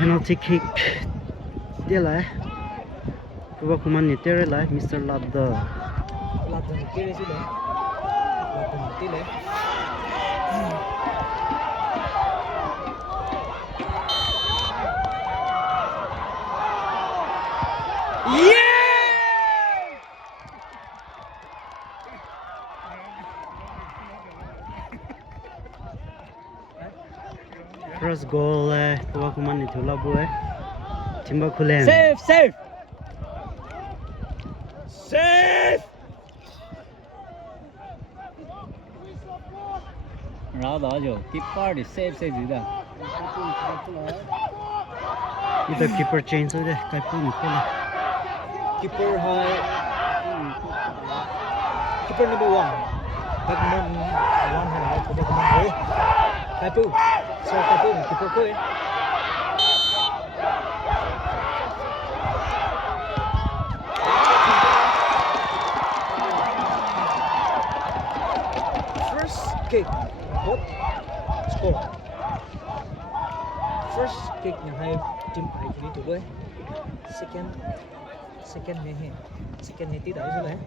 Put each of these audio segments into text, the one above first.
penalty kick tia lại Phuba Khuman ni tere lại Mr. Ladda ni tere chứ đấy Ladda ni tere first goal Phuba Khuman ni thula bu Thingba Khullen save đó đó rồi keeper thì save gì đó Ito keeper change rồi đấy cái phu ni khula keeper number 1 Bagman 1 hay là Phuba Khuman đấy cái phu so cái phu keeper coi kick both score first kick yang hai team ai kini tu doi second ni tidak ada lah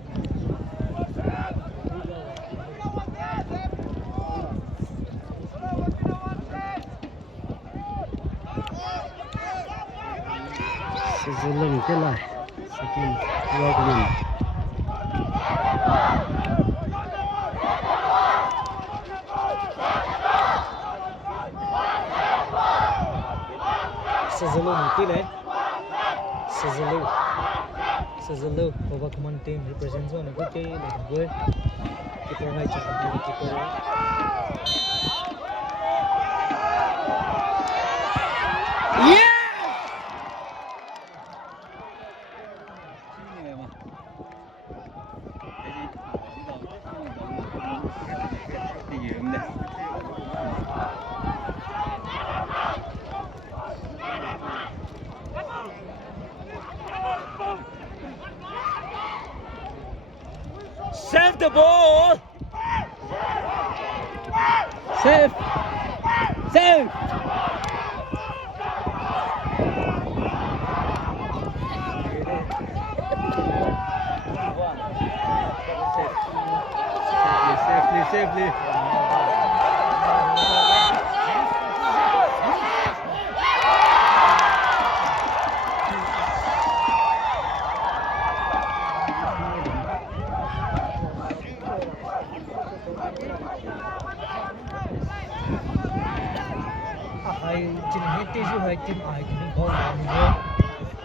sebelum itu lah second Phuba Khuman Sezelu Phuba Khuman team represents one good day like good keeper hai chakam keeper save the ball save safely hai team hai te ju hai team ai kini ball ni ho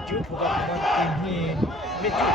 ju Phuba Khuman team ni le ju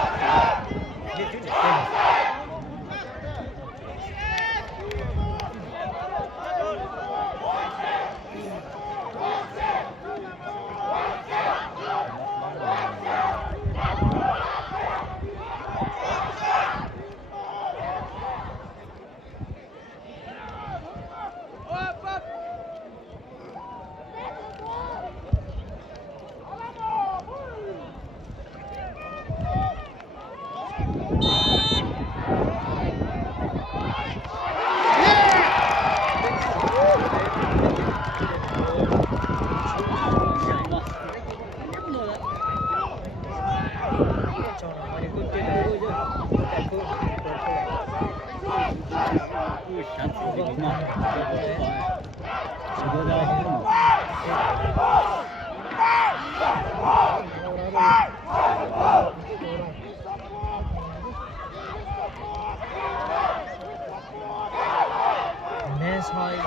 Men's high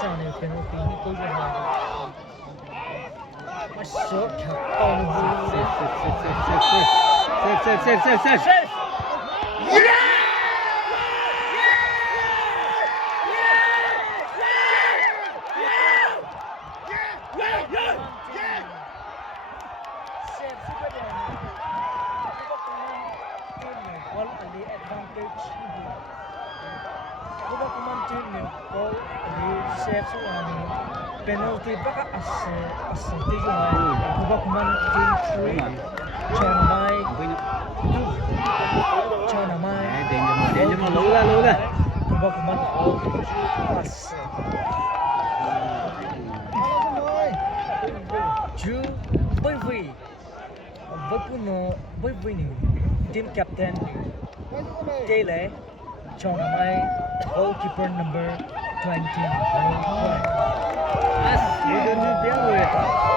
Sunny penalty ni tu je masuk on save Phuba Khuman team ni goal ni save one penalty baka as tiga Phuba Khuman team 3 Chonamai để mà lú ra Phuba Khuman out as Ju Puno với new team captain Tele chọn mai goalkeeper number 20 Phuba Khuman. Yes, we don't need the other way.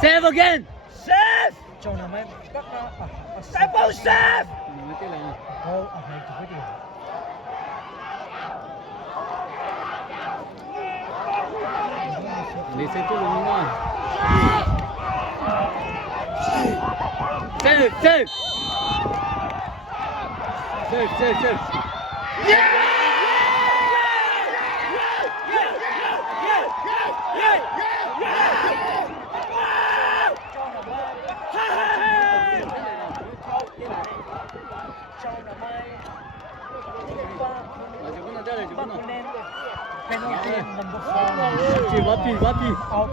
Save again! Save! Chọn mai bắt na Save! Save! Goal hay cái gì? Listen to the Save! Save! Save! Save! Save! Phuba Khuman penalty number 4. Wapi. Out.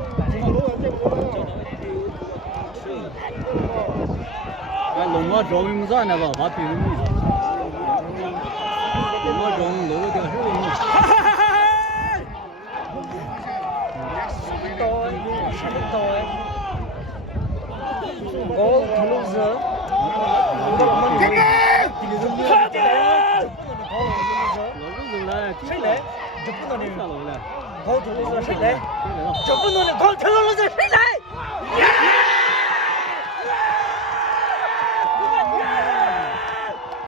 Longma drawing ra nè bà, wapi luôn. Longma drawing lỗ thì hơi luôn. Tôi. Goal loser. 실례. 저분은 골 들어오서 실례. 저분은 골 들어오서 실례.